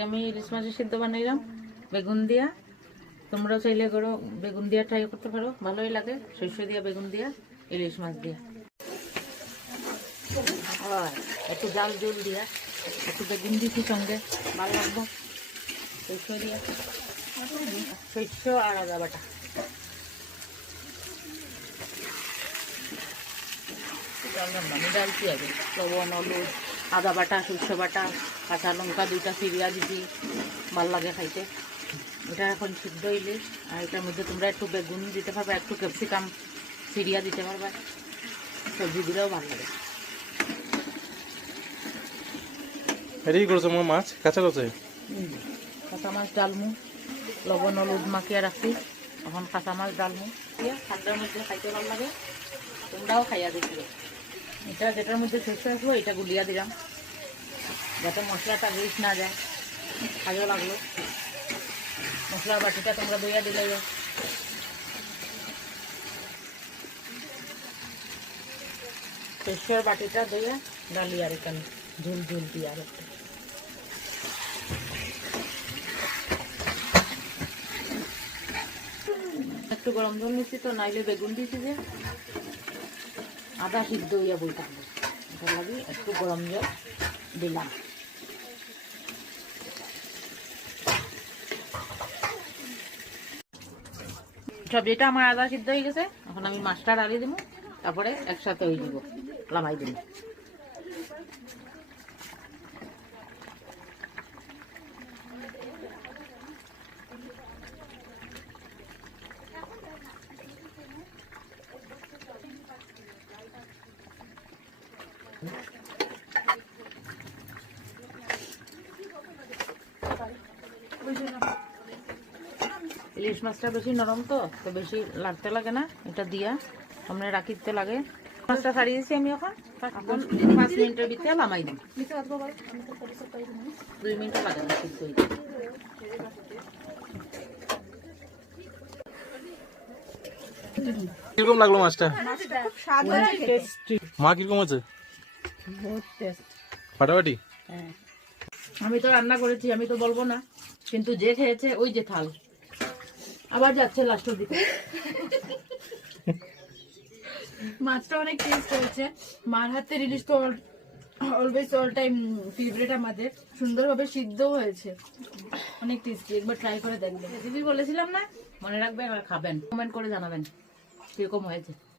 আজকে আমি ইলিশ মাছের সিদ্ধ বানাইলাম বেগুন দিয়া। তোমরাও চাইলে করো বেগুন দিয়া ট্রাই করতে পারো, ভালোই লাগে। সরষে দিয়া বেগুন দিয়া ইলিশ মাছ দিয়া আর একটু জাল জল দিয়া একটু বেগুন দিচ্ছি সঙ্গে, ভালো লাগবো। সরষে দিয়া সরষে আর আদা বাটা, আমি ডালছি আগে লবণ হলুদ আদা বাটা সরষে বাটা কাঁচা লঙ্কা দুইটা চিরিয়া দিছি, ভাল লাগে খাইতে। এটা এখন সিদ্ধ ইলিশ, আর এটার মধ্যে তোমরা একটু বেগুন দিতে পারবা, একটু ক্যাপসিকাম চিরিয়া দিতে পারবা, সবজি দিলেও ভালো লাগে। এটা কি করছো মাছ কাঁচা রয়েছে? কাঁচা মাছ ডালমু, লবণ হলুদ মাখিয়ে রাখছি, এখন কাঁচা মাছ ডালমু। ঠান্ডার মধ্যে খাইতে ভালো লাগে, তোমরাও খাইয়া দেখিও। এটা যেটার মধ্যে সরষে আসবো এটা গুলিয়া দিলাম যাতে মশলাটা রিচ না যায়, ভালো লাগলো। মশলার বাটিটা তোমরা দইয়া দিলে সরষের বাটিটা দইয়া ডালি আর এখানে ঝুল ঝুল দিয়ে আর একটু গরম জল নিচ্ছি তো, নাইলে বেগুন দিয়েছি যে আদা সিদ্ধ হইয়া বই থাকবে, এটা লাগি একটু গরম জল দিলাম। সবজিটা আমার আদা সিদ্ধ হয়ে গেছে, এখন আমি মাছটা ডালি দিব, তারপরে একসাথে হয়ে দিব, লামাই দিব। ইলিশ মাছটা বেশি নরম তো বেশি লাগতে লাগে না, এটা দিয়া সামনে রাখিতে লাগে। মাছটা ছাড়িয়ে দিচ্ছি আমি, এখন 5 মিনিটের ভিতরে লামাই দিই, 2 মিনিটও লাগে না সিদ্ধ হইতে। কিরকম লাগলো মাছটা? মা কিরকম আছে? ফাটাফাটি। আমি তো রান্না করেছি, আমি তো বলবো না, কিন্তু যে খেয়েছে ওই যে থাল আবার যাচ্ছে লাস্টের দিকে। মাছটা অনেক টেস্ট হয়েছে, মার হাতের ইলিশ তো অলওয়েজ অল টাইম ফেভারিট আমাদের। সুন্দরভাবে সিদ্ধ হয়েছে, অনেক টেস্টি, একবার ট্রাই করে দেখবেন। রেসিপি বলেছিলাম না, মনে রাখবেন আর খাবেন, কমেন্ট করে জানাবেন কিরকম হয়েছে।